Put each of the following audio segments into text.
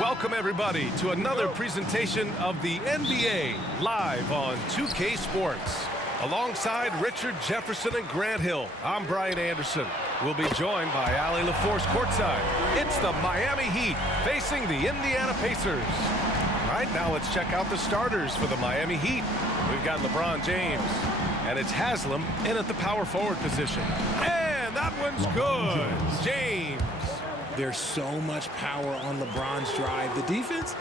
Welcome everybody to another presentation of the NBA live on 2K Sports. Alongside Richard Jefferson and Grant Hill, I'm Brian Anderson. We'll be joined by Ali LaForce courtside. It's the Miami Heat facing the Indiana Pacers. All right, now let's check out the starters for the Miami Heat. We've got LeBron James, and it's Haslam in at the power forward position. And that one's good. James. There's so much power on LeBron's drive. The defense,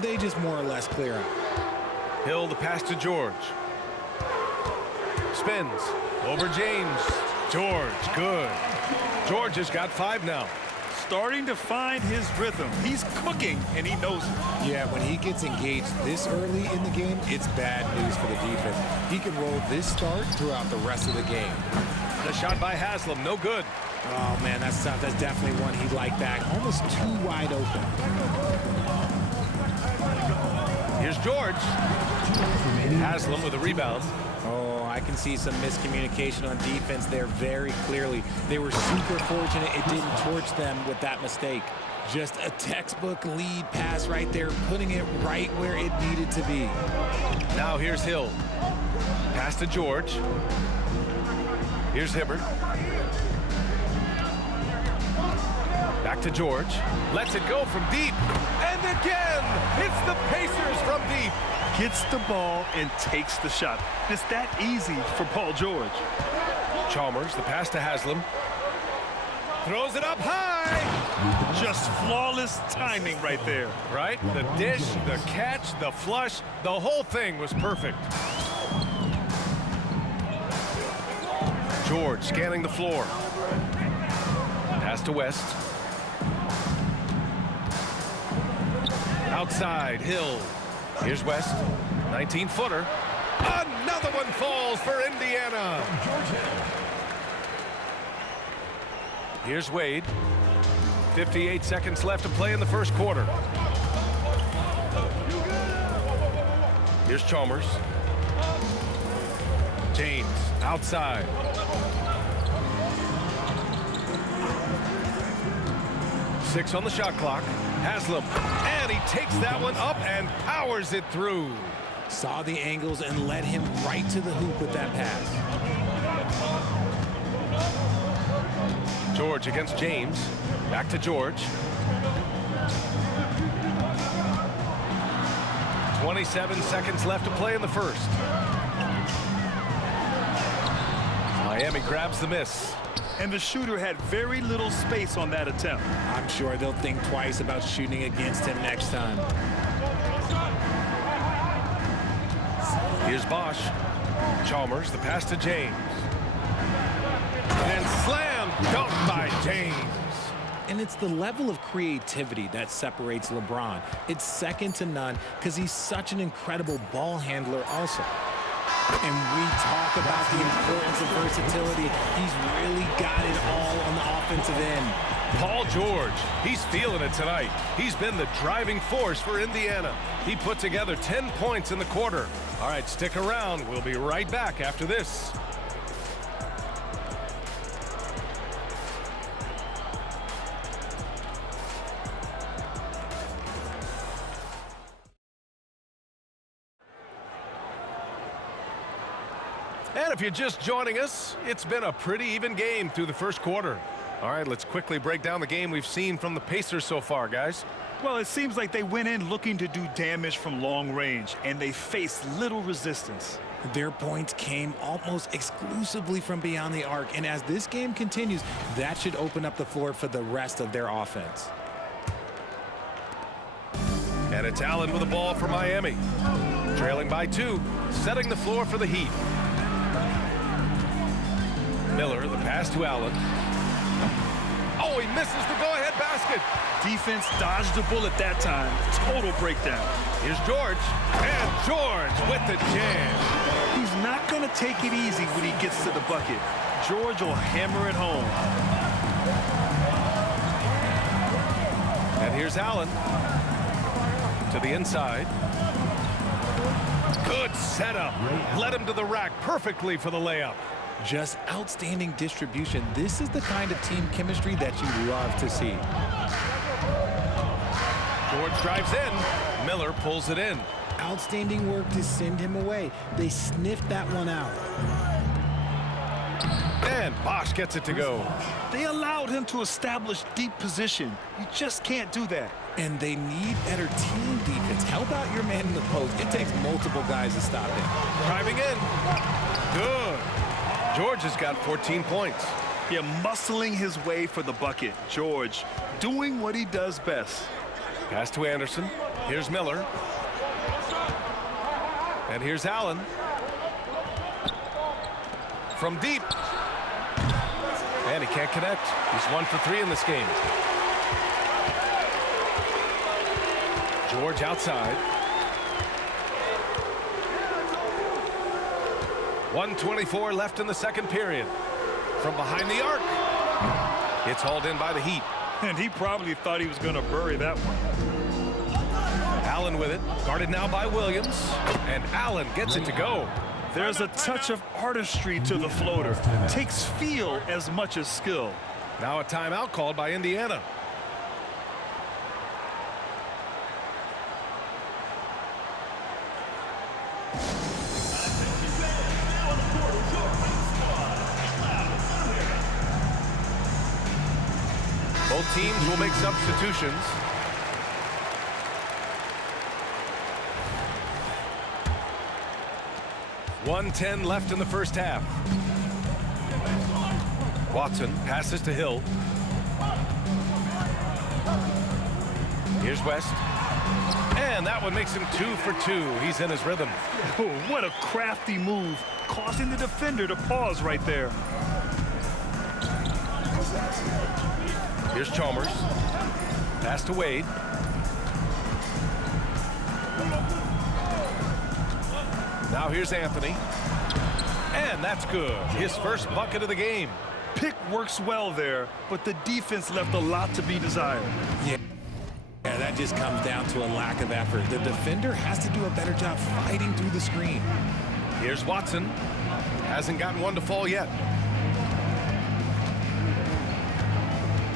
they just more or less clear out. Hill, the pass to George. Spins over James. George, good. George has got 5 now. Starting to find his rhythm. He's cooking, and he knows it. Yeah, when he gets engaged this early in the game, it's bad news for the defense. He can roll this start throughout the rest of the game. The shot by Haslam, no good. Oh, man, that's tough. That's definitely one he'd like back. Almost too wide open. Here's George. Haslam with a rebound. Oh, I can see some miscommunication on defense there very clearly. They were super fortunate it didn't torch them with that mistake. Just a textbook lead pass right there, putting it right where it needed to be. Now here's Hill. Pass to George. Here's Hibbert. Back to George. Lets it go from deep. And again, it's the Pacers from deep. Gets the ball and takes the shot. It's that easy for Paul George. Chalmers, the pass to Haslam. Throws it up high. Just flawless timing right there. Right? The dish, the catch, the flush, the whole thing was perfect. George scanning the floor. Pass to West. Outside, Hill. Here's West, 19-footer. Another one falls for Indiana. Here's Wade. 58 seconds left to play in the first quarter. Here's Chalmers. James, outside. Six on the shot clock. Haslam, and he takes that one up and powers it through. Saw the angles and led him right to the hoop with that pass. George against James. Back to George. 27 seconds left to play in the first. Miami grabs the miss. And the shooter had very little space on that attempt. I'm sure they'll think twice about shooting against him next time. Here's Bosch. Chalmers, the pass to James. And slam dunk by James. And it's the level of creativity that separates LeBron. It's second to none because he's such an incredible ball handler also. And we talk about the importance of versatility. He's really got it all on the offensive end. Paul George, he's feeling it tonight. He's been the driving force for Indiana. He put together 10 points in the quarter. All right, stick around. We'll be right back after this. And if you're just joining us, it's been a pretty even game through the first quarter. All right, let's quickly break down the game we've seen from the Pacers so far, guys. Well, it seems like they went in looking to do damage from long range, and they faced little resistance. Their points came almost exclusively from beyond the arc, and as this game continues, that should open up the floor for the rest of their offense. And it's Allen with the ball for Miami. Trailing by 2, setting the floor for the Heat. Miller, the pass to Allen. Oh, he misses the go-ahead basket. Defense dodged the bullet that time. Total breakdown. Here's George. And George with the jam. He's not going to take it easy when he gets to the bucket. George will hammer it home. And here's Allen. To the inside. Good setup. Led him to the rack perfectly for the layup. Just outstanding distribution. This is the kind of team chemistry that you love to see. George drives in. Miller pulls it in. Outstanding work to send him away. They sniffed that one out. And Bosch gets it to go. They allowed him to establish deep position. You just can't do that. And they need better team defense. Help out your man in the post. It takes multiple guys to stop him. Driving in. Good. George has got 14 points. Yeah, muscling his way for the bucket. George doing what he does best. Pass to Anderson. Here's Miller. And here's Allen. From deep. And he can't connect. He's 1 for 3 in this game. George outside. 1:24 left in the second period. From behind the arc. It's hauled in by the Heat. And he probably thought he was going to bury that one. Allen with it. Guarded now by Williams. And Allen gets it to go. There's a touch of artistry to the floater. Takes feel as much as skill. Now a timeout called by Indiana. Both teams will make substitutions. .110 left in the first half. Watson passes to Hill. Here's West. And that one makes him 2 for 2. He's in his rhythm. Oh, what a crafty move, causing the defender to pause right there. Here's Chalmers. Pass to Wade. Now here's Anthony. And that's good. His first bucket of the game. Pick works well there, but the defense left a lot to be desired. Yeah, that just comes down to a lack of effort. The defender has to do a better job fighting through the screen. Here's Watson. Hasn't gotten one to fall yet.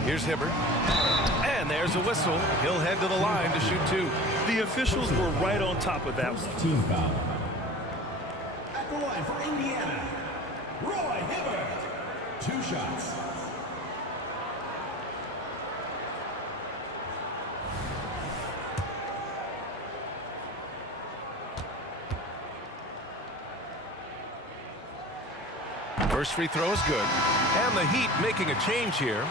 Here's Hibbert. And there's a whistle. He'll head to the line to shoot 2. The officials were right on top of that one. Team foul. At the line for Indiana, Roy Hibbert. 2 shots. First free throw is good. And the Heat making a change here.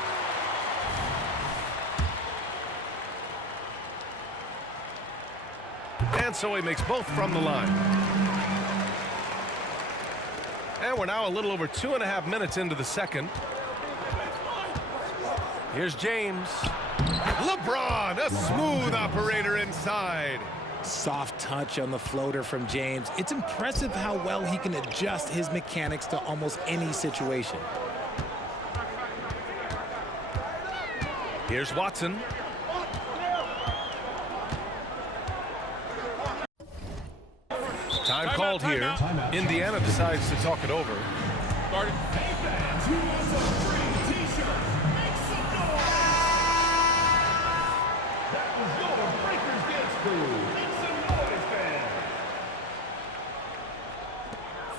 And so he makes both from the line. And we're now a little over 2.5 minutes into the second. Here's James. LeBron, a smooth operator inside. Soft touch on the floater from James. It's impressive how well he can adjust his mechanics to almost any situation. Here's Watson. Time called here. Indiana decides to talk it over.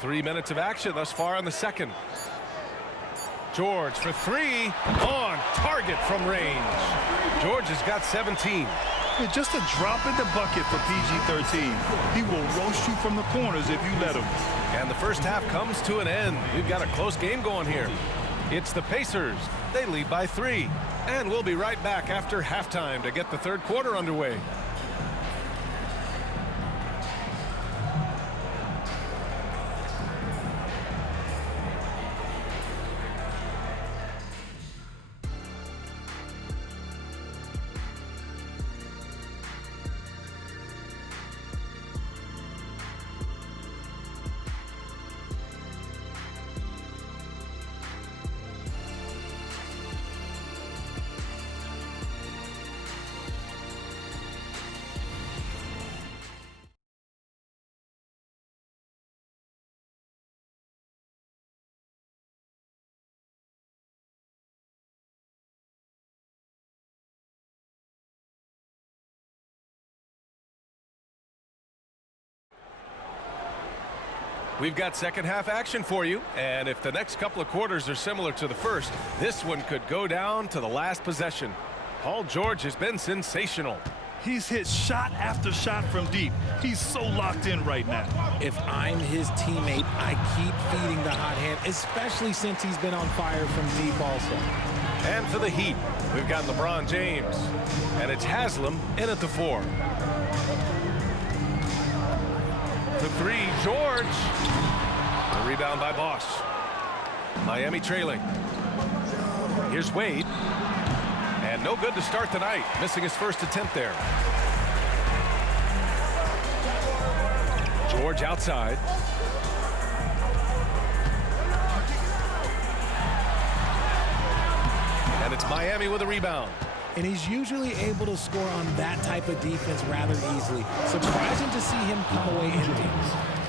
Three minutes of action thus far in the second. George for 3 on target from range. George has got 17. Just a drop in the bucket for PG-13. He will roast you from the corners if you let him. And the first half comes to an end. We've got a close game going here. It's the Pacers. They lead by 3. And we'll be right back after halftime to get the third quarter underway. We've got second half action for you, and if the next couple of quarters are similar to the first, this one could go down to the last possession. Paul George has been sensational. He's hit shot after shot from deep. He's so locked in right now. If I'm his teammate, I keep feeding the hot hand, especially since he's been on fire from deep also. And for the Heat, we've got LeBron James, and it's Haslam in at the 4. The 3, George. The rebound by Bosch. Miami trailing. Here's Wade. And no good to start the night, missing his first attempt there. George outside. And it's Miami with a rebound. And he's usually able to score on that type of defense rather easily. Surprising to see him come away empty.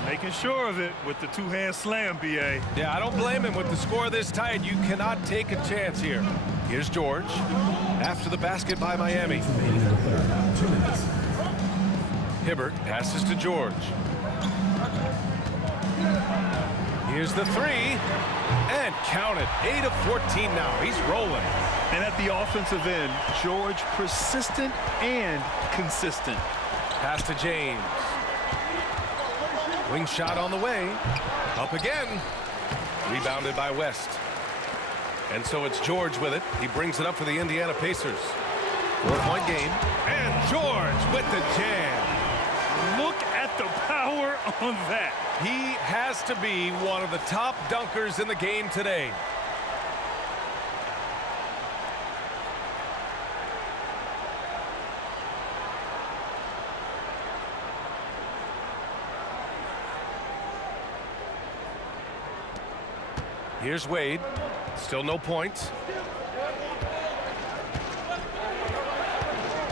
Making sure of it with the two-hand slam, B.A. Yeah, I don't blame him with the score this tight. You cannot take a chance here. Here's George after the basket by Miami. Hibbert passes to George. Here's the 3. And count it. 8 of 14 now. He's rolling. And at the offensive end, George persistent and consistent. Pass to James. Wing shot on the way. Up again. Rebounded by West. And so it's George with it. He brings it up for the Indiana Pacers. 4-point game. And George with the jam. Look at the power on that. He has to be one of the top dunkers in the game today. Here's Wade. Still no points.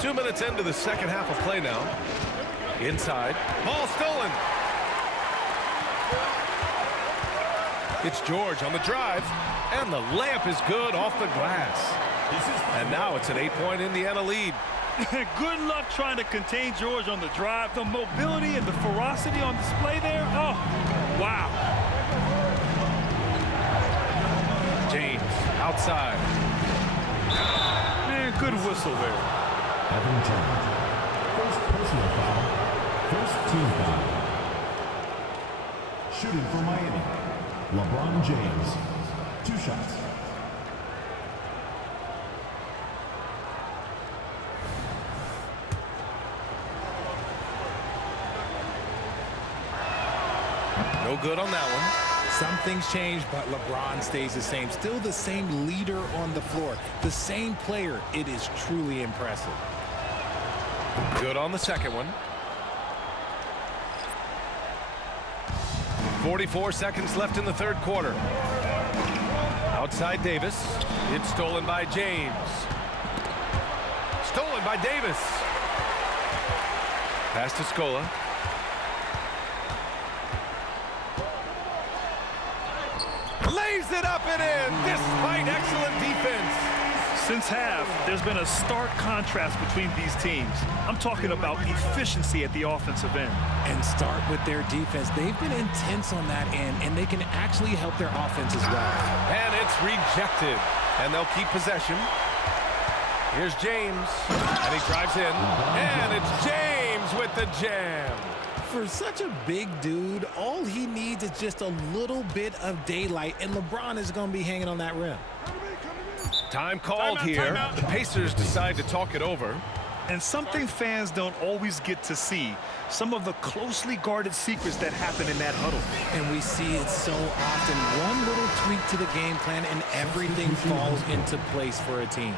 2 minutes into the second half of play now. Inside. Ball stolen. It's George on the drive. And the layup is good off the glass. And now it's an 8-point Indiana lead. Good luck trying to contain George on the drive. The mobility and the ferocity on display there. Oh, wow. James outside. Man, good whistle there. Evan Jones. First personal foul. First team foul. Shooting for Miami. LeBron James. 2 shots. No good on that one. Some things change, but LeBron stays the same. Still the same leader on the floor. The same player. It is truly impressive. Good on the second one. 44 seconds left in the third quarter. Outside Davis. It's stolen by James. Stolen by Davis. Pass to Scola. Lays it up and in despite excellent defense. Since half, there's been a stark contrast between these teams. I'm talking about efficiency at the offensive end. And start with their defense. They've been intense on that end, and they can actually help their offense as well. And it's rejected. And they'll keep possession. Here's James. And he drives in. And it's James with the jam. For such a big dude, all he needs is just a little bit of daylight, and LeBron is going to be hanging on that rim. Time called here. The Pacers decide to talk it over. And something fans don't always get to see, some of the closely guarded secrets that happen in that huddle. And we see it so often. One little tweak to the game plan, and everything falls into place for a team.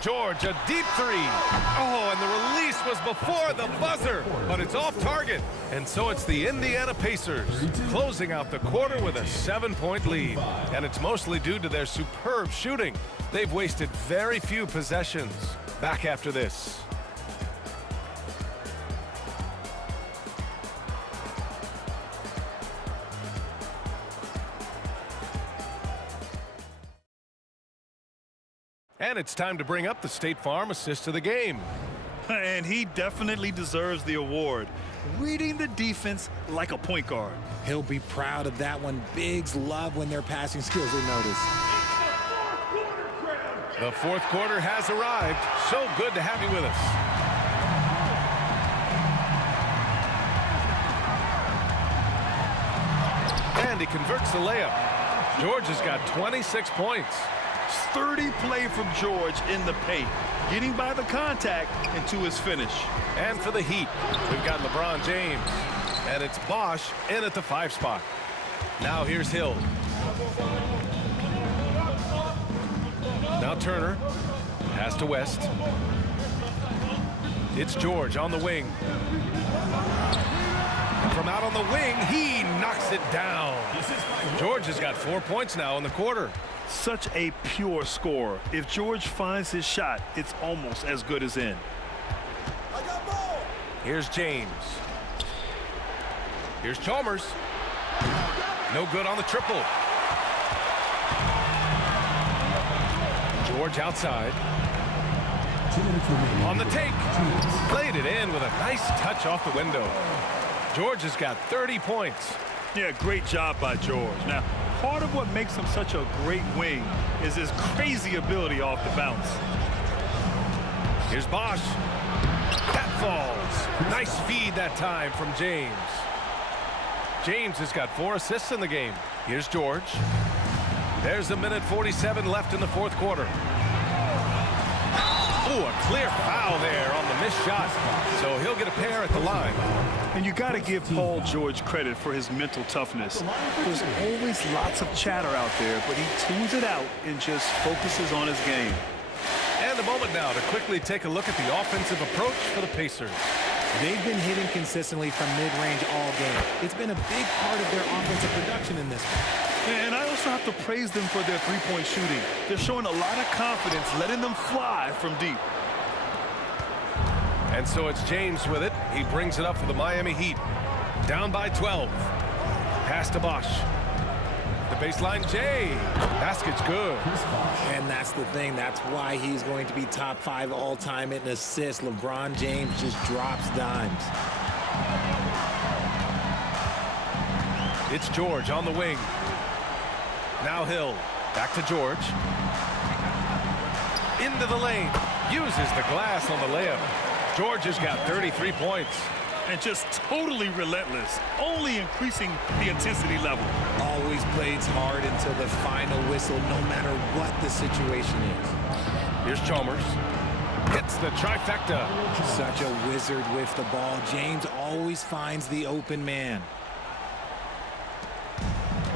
George, a deep 3. Oh, and the release was before the buzzer, but it's off target. And so it's the Indiana Pacers closing out the quarter with a 7-point lead. And it's mostly due to their superb shooting. They've wasted very few possessions. Back after this. And it's time to bring up the State Farm assist of the game. And he definitely deserves the award. Reading the defense like a point guard. He'll be proud of that one. Bigs love when their passing skills are noticed. The fourth quarter has arrived. So good to have you with us. And he converts the layup. George has got 26 points. Sturdy play from George in the paint, getting by the contact and to his finish. And for the Heat, we've got LeBron James. And it's Bosch in at the 5 spot. Now here's Hill. Now Turner. Pass to West. It's George on the wing. From out on the wing, he knocks it down. George has got 4 points now in the quarter. Such a pure scorer. If George finds his shot, it's almost as good as in. Here's James. Here's Chalmers. No good on the triple. George outside. On the take. Played it in with a nice touch off the window. George has got 30 points. Yeah, great job by George. Now, part of what makes him such a great wing is his crazy ability off the bounce. Here's Bosch. That falls. Nice feed that time from James. James has got 4 assists in the game. Here's George. There's 1:47 left in the fourth quarter. Oh, a clear foul there on the missed shot. So he'll get a pair at the line. And you got to give Paul George credit for his mental toughness. There's always lots of chatter out there, but he tunes it out and just focuses on his game. And a moment now to quickly take a look at the offensive approach for the Pacers. They've been hitting consistently from mid-range all game. It's been a big part of their offensive production in this one. And I also have to praise them for their three-point shooting. They're showing a lot of confidence, letting them fly from deep. And so it's James with it. He brings it up for the Miami Heat. Down by 12. Pass to Bosch. The baseline, Jay. Basket's good. And that's the thing. That's why he's going to be top 5 all-time in assists. LeBron James just drops dimes. It's George on the wing. Now Hill. Back to George. Into the lane. Uses the glass on the layup. George has got 33 points. And just totally relentless, only increasing the intensity level. Always plays hard until the final whistle, no matter what the situation is. Here's Chalmers. Hits the trifecta. Such a wizard with the ball. James always finds the open man.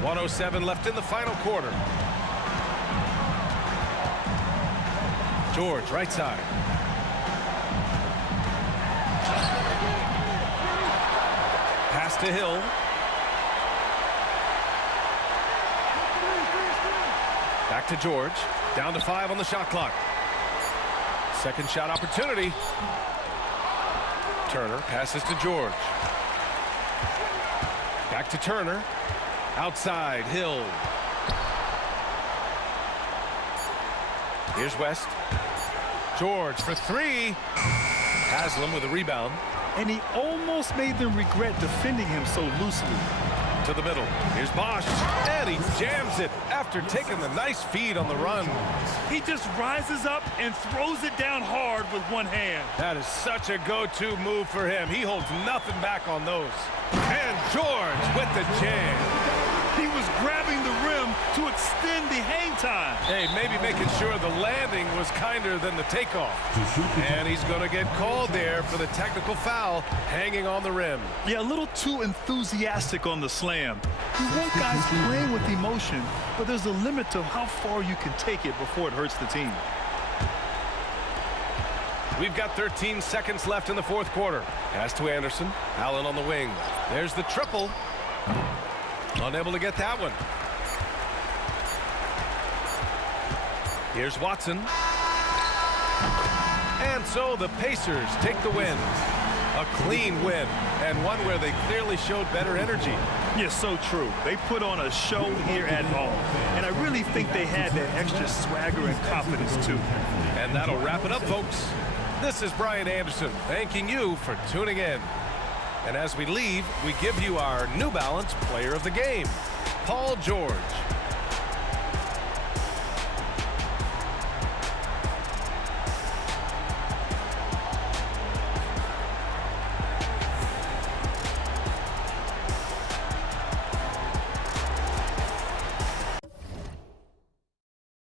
1:07 left in the final quarter. George, right side. Pass to Hill. Back to George. Down to 5 on the shot clock. Second shot opportunity. Turner passes to George. Back to Turner. Outside, Hill. Here's West. George for 3. Haslam with a rebound. And he almost made them regret defending him so loosely. To the middle. Here's Bosch. And he jams it after taking the nice feed on the run. He just rises up and throws it down hard with one hand. That is such a go-to move for him. He holds nothing back on those. And George with the jam. He was grabbing the rim to extend the hang time. Hey, maybe making sure the landing was kinder than the takeoff. And he's going to get called there for the technical foul, hanging on the rim. Yeah, a little too enthusiastic on the slam. You want guys playing with emotion, but there's a limit to how far you can take it before it hurts the team. We've got 13 seconds left in the fourth quarter. Pass to Anderson. Allen on the wing. There's the triple. Unable to get that one. Here's Watson. And so the Pacers take the win. A clean win, and one where they clearly showed better energy. Yes, so true. They put on a show here at home, and I really think they had that extra swagger and confidence, too. And that'll wrap it up, folks. This is Brian Anderson thanking you for tuning in. And as we leave, we give you our New Balance Player of the Game, Paul George.